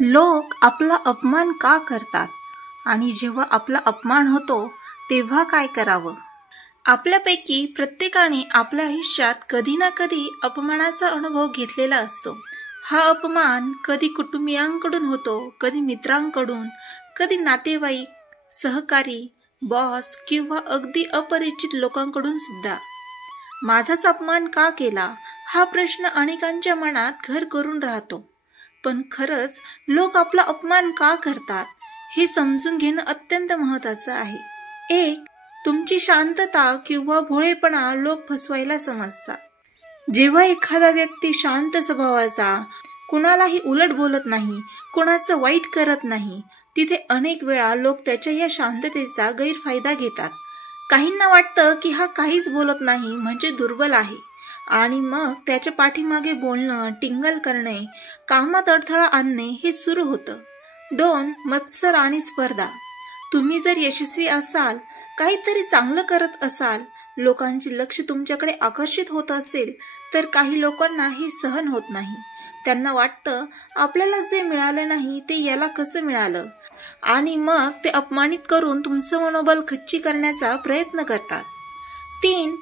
लोक आपला अपमान का करतात आणि जेव्हा आपला अपमान होतो तेव्हा काय करावं? आपल्यापैकी प्रत्येकाने आपल्या आयुष्यात कधी ना कधी अपमानाचा अनुभव घेतलेला असतो. हा अपमान कधी कुटुंबियांकडून होतो, कधी मित्रांकडून, कधी नातेवाईक, सहकारी, बॉस किंवा अगदी अपरिचित लोकांकडून सुद्धा. माझाच अपमान का केला हा प्रश्न अनेकांच्या मनात घर करून राहतो. पण खरंच लोक आपला अपमान का करतात हे समजून घेणं अत्यंत महत्त्वाचं आहे. एक, तुमची शांतता किंवा भोळेपणा लोक फसवायला समजतात. जेव्हा एखादा व्यक्ती शांत स्वभावाचा, कुणालाही उलट बोलत नाही, कुणाचं वाईट करत नाही, तिथे अनेक वेळा लोक त्याच्या या शांततेचा गैरफायदा घेतात. काहींना वाटतं की हा काहीच बोलत नाही म्हणजे दुर्बल आहे आणि मग त्याच्या पाठीमागे बोलणं, टिंगल करणे, कामात अडथळा आणणे हे सुरू होतं. 2, मत्सर आणि स्पर्धा. तुम्ही जर यशस्वी असाल, काहीतरी चांगलं करत असाल, लोकांचे लक्ष तुमच्याकडे आकर्षित होत असेल तर काही लोकांना हे सहन होत नाही. त्यांना वाटतं आपल्याला जे मिळालं नाही ते याला कसं मिळालं आणि मग ते अपमानित करून तुमचं मनोबल खच्ची करण्याचा प्रयत्न करतात. 3,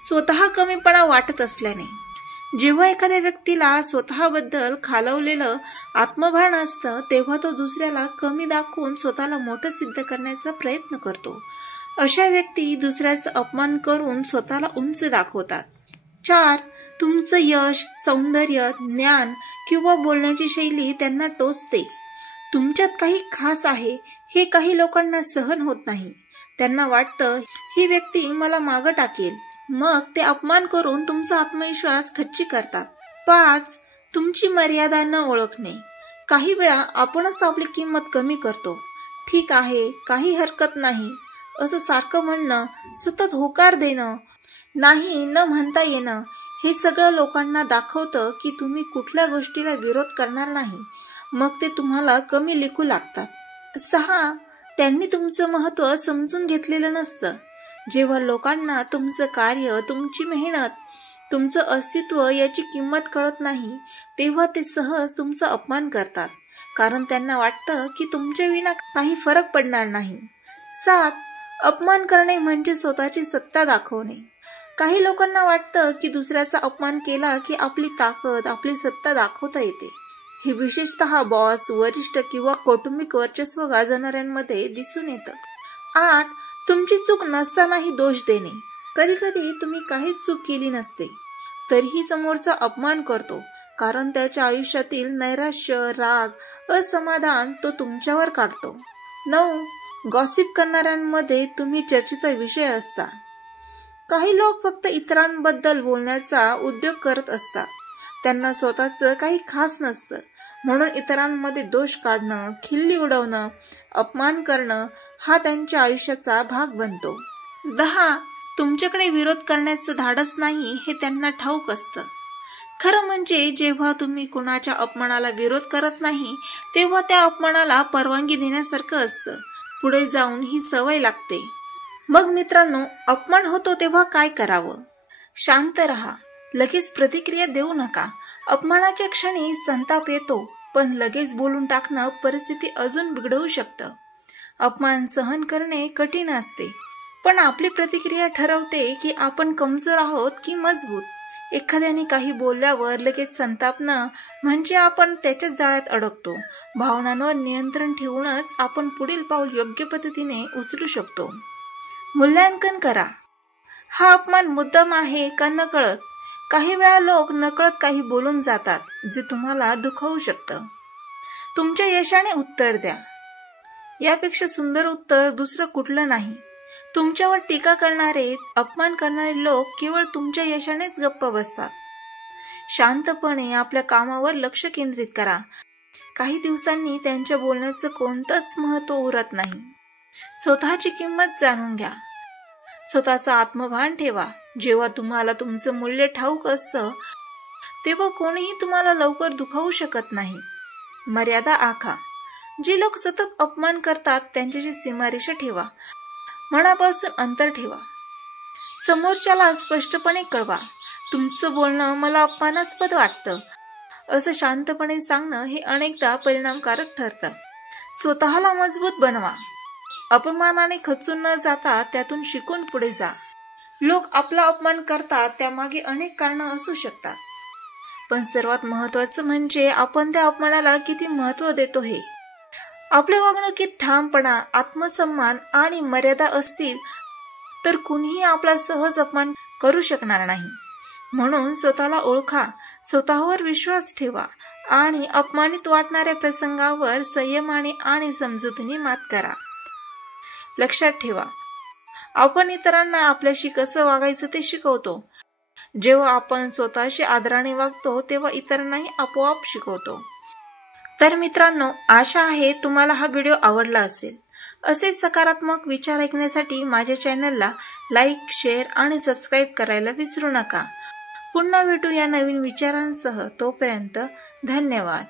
स्वतः कमीपणा वाटत असल्याने. जेव्हा एखाद्या व्यक्तीला स्वतःबद्दल खालवलेलं आत्मभान असतं तेव्हा तो दुसऱ्याला कमी दाखवून स्वतःला मोठं सिद्ध करण्याचा प्रयत्न करतो. अशा व्यक्ती दुसऱ्याचा अपमान करून स्वतःला उंच दाखवतात. 4, तुमचं यश, सौंदर्य, ज्ञान किंवा बोलण्याची शैली त्यांना टोचते. तुमच्यात काही खास आहे हे काही लोकांना सहन होत नाही. त्यांना वाटतं ही व्यक्ती मला मागं टाकेल, मग ते अपमान करून तुमचा आत्मविश्वास खच्ची करतात. 5, तुमची मर्यादा न ओळखणे. काही वेळा आपणच आपली किंमत कमी करतो. ठीक आहे, काही हरकत नाही असं सारखं म्हणणं, सतत होकार देणं, नाही न म्हणता येणं, हे सगळं लोकांना दाखवतं की तुम्ही कुठल्या गोष्टीला विरोध करणार नाही. मग ते तुम्हाला कमी लेखू लागतात. 6, त्यांनी तुमचं महत्त्व समजून घेतलेलं नसतं. जेव्हा लोकांना तुमचं कार्य, तुमची मेहनत, तुमचं अस्तित्व याची किंमत कळत नाही तेव्हा ते सहज तुमचा अपमान करतात, कारण त्यांना वाटतं की तुमच्या विना काही फरक पडणार नाही. 7, अपमान करणे म्हणजे स्वतःची सत्ता दाखवणे. काही लोकांना वाटतं की दुसऱ्याचा अपमान केला की आपली ताकद, आपली सत्ता दाखवता येते. हे विशेषतः बॉस, वरिष्ठ किंवा कौटुंबिक वर्चस्व गाजवणाऱ्यांमध्ये दिसून येतं. 8, तुमची चूक नसतानाही दोष देणे. कधी कधी तुम्ही काहीच चूक केली नसते तरीही समोरचा अपमान करतो, कारण त्याच्या आयुष्यातील नैराश्य, राग, असमाधान तो तुमच्यावर काढतो. 9, गॉसिप करणाऱ्यांमध्ये तुम्ही चर्चेचा विषय असता. काही लोक फक्त इतरांबद्दल बोलण्याचा उद्योग करत असतात. त्यांना स्वतःचं काही खास नसतं म्हणून इतरांमध्ये दोष काढणं, खिल्ली उडवणं, अपमान करणं हा त्यांच्या आयुष्याचा भाग बनतो. 10, तुमच्याकडे विरोध करण्याचं धाडस नाही हे त्यांना ठाऊक असतं. खरं म्हणजे जेव्हा तुम्ही कुणाच्या अपमानाला विरोध करत नाही तेव्हा त्या अपमानाला परवानगी देण्यासारखं असतं. पुढे जाऊन ही सवय लागते. मग मित्रांनो, अपमान होतो तेव्हा काय करावं? शांत रहा, लगेच प्रतिक्रिया देऊ नका. अपमानाच्या क्षणी संताप येतो, पण लगेच बोलून टाकणं परिस्थिती अजून बिघडवू शकतं. अपमान सहन करणे कठीण असते, पण आपली प्रतिक्रिया ठरवते की आपण कमजोर आहोत की मजबूत. एखाद्याने काही बोलल्यावर लगेच संतापणं म्हणजे आपण त्याच्याच जाळ्यात अडकतो. भावनांवर नियंत्रण ठेवूनच आपण पुढील पाऊल योग्य पद्धतीने उचलू शकतो. मूल्यांकन करा. हा अपमान मुद्दाम आहे का नकळत? काही वेळा लोक नकळत काही बोलून जातात जे तुम्हाला दुखावू शकतं. तुमच्या यशाने उत्तर द्या. यापेक्षा सुंदर उत्तर दुसरं कुठलं नाही. तुमच्यावर टीका करणारे, अपमान करणारे लोक केवळ तुमच्या यशानेच गप्प बसतात. शांतपणे आपल्या कामावर लक्ष केंद्रित करा. काही दिवसांनी त्यांच्या बोलण्याचं कोणतंच महत्त्व उरत नाही. स्वतःची किंमत जाणून घ्या. स्वतःचा आत्मभान ठेवा. जेव्हा तुम्हाला तुमचं मूल्य ठाऊक असतं तेव्हा कोणीही तुम्हाला लवकर दुखावू शकत नाही. मर्यादा आखा. जे लोक सतत अपमान करतात त्यांच्याशी सीमारेषा ठेवा. मनापासून अंतर ठेवा. समोरच्याला स्पष्टपणे कळवा, तुमचं बोलणं मला अपमानास्पद वाटतं असं शांतपणे सांगणं हे अनेकदा परिणामकारक ठरतं. स्वतःला मजबूत बनवा. अपमानाने खचून न जाता त्यातून शिकून पुढे जा. लोक आपला अपमान करतात त्यामागे अनेक कारणं असू शकतात, पण सर्वात महत्त्वाचं म्हणजे आपण त्या अपमानाला किती महत्त्व देतो हे. आपल्या वागणुकीत ठामपणा, आत्मसन्मान आणि मर्यादा असतील तर कुणीही आपला सहज अपमान करू शकणार नाही. म्हणून स्वतःला ओळखा, स्वतःवर विश्वास ठेवा आणि अपमानित वाटणाऱ्या प्रसंगावर संयमाने आणि समजुतीने मात करा. लक्षात ठेवा, आपण इतरांना आपल्याशी कसं वागायचं ते शिकवतो. जेव्हा आपण स्वतःशी आदराने वागतो तेव्हा इतरांनाही आपोआप शिकवतो. तर मित्रांनो, आशा आहे तुम्हाला हा व्हिडिओ आवडला असेल. असे सकारात्मक विचार ऐकण्यासाठी माझ्या चॅनलला लाईक, शेअर आणि सबस्क्राईब करायला विसरू नका. पुन्हा भेटू या नवीन विचारांसह. तोपर्यंत धन्यवाद.